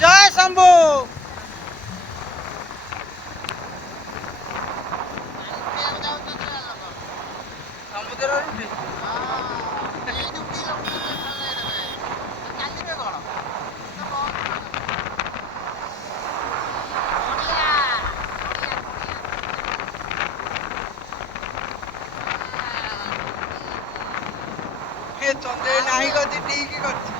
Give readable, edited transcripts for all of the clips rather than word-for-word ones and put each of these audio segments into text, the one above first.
जय शंभू समुद्र चंद्र नहीं करती ठीक करती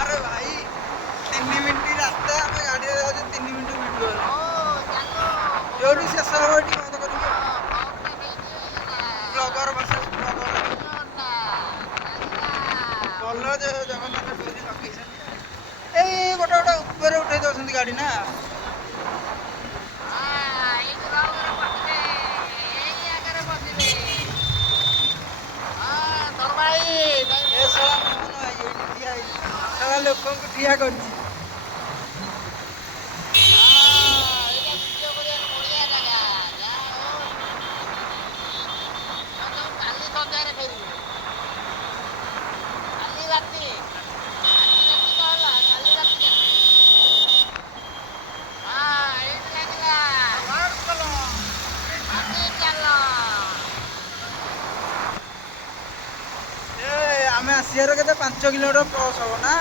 अरे भाई 3 मिनट रास्ता आम गाड़ी 3 मिनट वीडियो जो शेष हम बंद कर ब्लगर बस ब्लगर भल जगन्नाथ डोरी लगे गोटे गोटे ऊपर उठे दौरान गाड़ी ना लोक ठिया कर आम आसियार के 5 किलोमीटर प्लस हम ना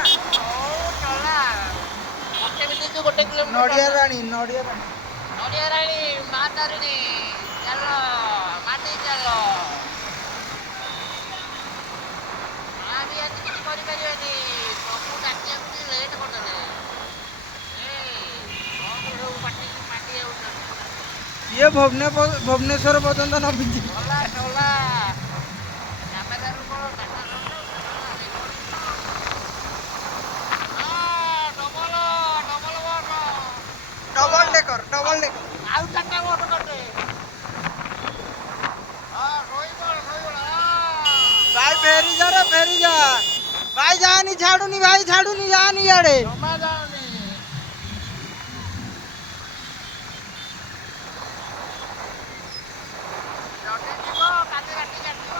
नड़िया राणी माँ तारिणी चल माटी चल माँ भी आज किसी କରିପାରିବେନି ସବୁ ଡାକିବାକୁ ଲେଟ୍ କରିଦେଲେ ସବୁ ମାଟି ଯାଉଛନ୍ତି ये भुवनेश्वर पर्यंत न भिजी ଚଲା ଡବଲ ଡେକର ଆଉ ଚାରିଟା ବଟ କରିଦେ। ଭାଇ ଫେରି ଯା ରେ ଫେରି ଯା ଭାଇ ଯାନି ଛାଡୁନି ଯାନି ଇଆଡେ ଜମା ଯାଉନି। ଯଦି ଯିବ କାଲି ରାତି କାଟିବ।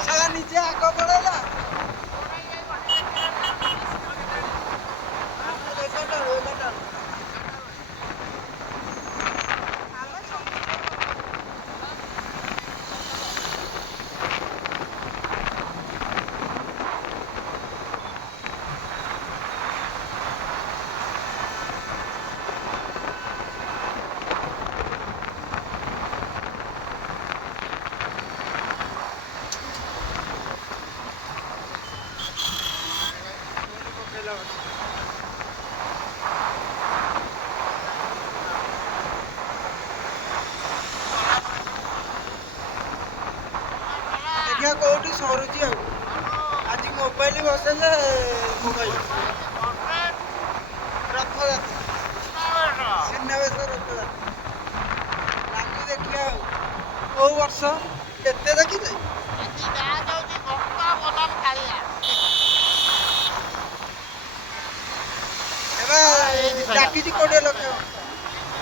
ସାଲା ନିଜେ ଆଗ ପଳେଇଲା ଦେଖିଆ କୋଉଠି ସରୁଛି ଆଉ ଆଜି ମୋବାଇଲ ବସେଇଲେ ମୋବାଇଲ ରଥଯାତ୍ରା ସିନେବେଶ ରଥଯାତ୍ରା ଲାଗି ଦେଖିଆ ଆଉ କୋଉ ବର୍ଷ କେତେ ଦେଖିଛେ ଏବେ ଡାକିଛି 20 ଲକ୍ଷ